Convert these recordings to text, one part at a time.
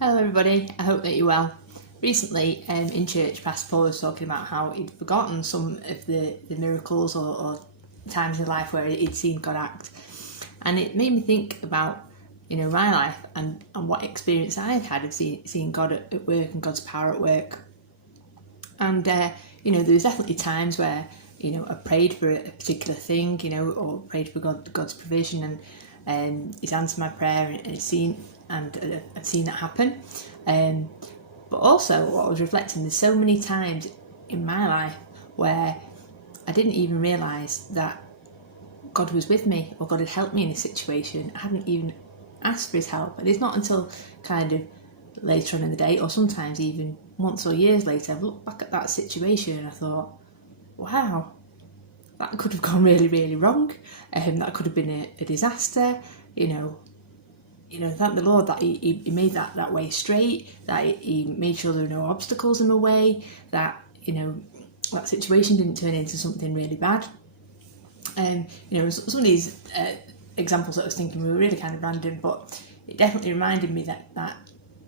Hello everybody, I hope that you're well. Recently in church, Pastor Paul was talking about how he'd forgotten some of the miracles or times in life where he'd seen God act. And it made me think about, my life and what experience I've had of seeing God at work and God's power at work. And, there was definitely times where, I prayed for a particular thing, or prayed for God's provision and he's answered my prayer and I've seen that happen. But also what I was reflecting, there's so many times in my life where I didn't even realise that God was with me or God had helped me in a situation. I hadn't even asked for his help. And it's not until kind of later on in the day, or sometimes even months or years later, I've looked back at that situation and I thought, wow, that could have gone really, really wrong. That could have been a disaster, thank the Lord that he made that way straight, that he made sure there were no obstacles in the way, that, that situation didn't turn into something really bad. Some of these examples that I was thinking were really kind of random, but it definitely reminded me that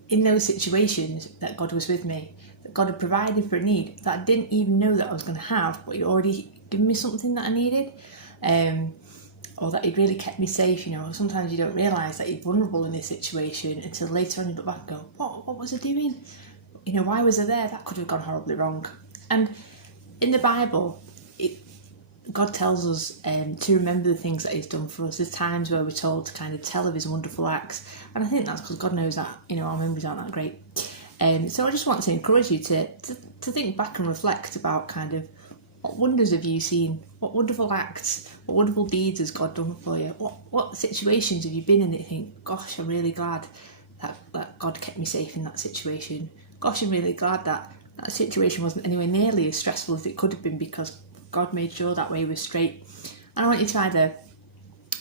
in those situations that God was with me, that God had provided for a need that I didn't even know that I was going to have, but he'd already given me something that I needed. Or that he'd really kept me safe. Sometimes you don't realise that you're vulnerable in this situation until later on you look back and go, what was I doing? Why was I there? That could have gone horribly wrong. And in the Bible, God tells us to remember the things that he's done for us. There's times where we're told to kind of tell of his wonderful acts, and I think that's because God knows that our memories aren't that great. So I just want to encourage you to think back and reflect about kind of what wonders have you seen? What wonderful acts, what wonderful deeds has God done for you? What situations have you been in that you think, gosh, I'm really glad that God kept me safe in that situation. Gosh, I'm really glad that situation wasn't anywhere nearly as stressful as it could have been because God made sure that way was straight. And I want you to either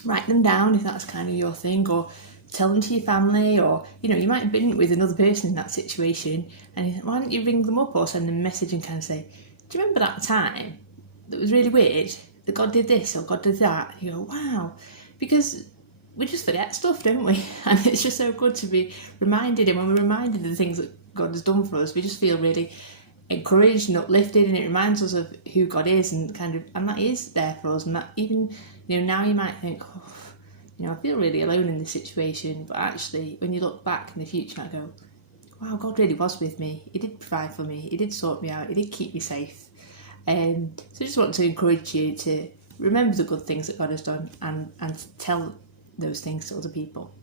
write them down if that's kind of your thing, or tell them to your family, or you might have been with another person in that situation, and why don't you ring them up or send them a message and kind of say, do you remember that time that was really weird, that God did this or God did that? And you go, wow, because we just forget stuff, don't we? And it's just so good to be reminded, and when we're reminded of the things that God has done for us, we just feel really encouraged and uplifted, and it reminds us of who God is and that he is there for us. And that even now you might think, I feel really alone in this situation, but actually when you look back in the future you might go, wow, God really was with me. He did provide for me. He did sort me out. He did keep me safe. So I just want to encourage you to remember the good things that God has done and tell those things to other people.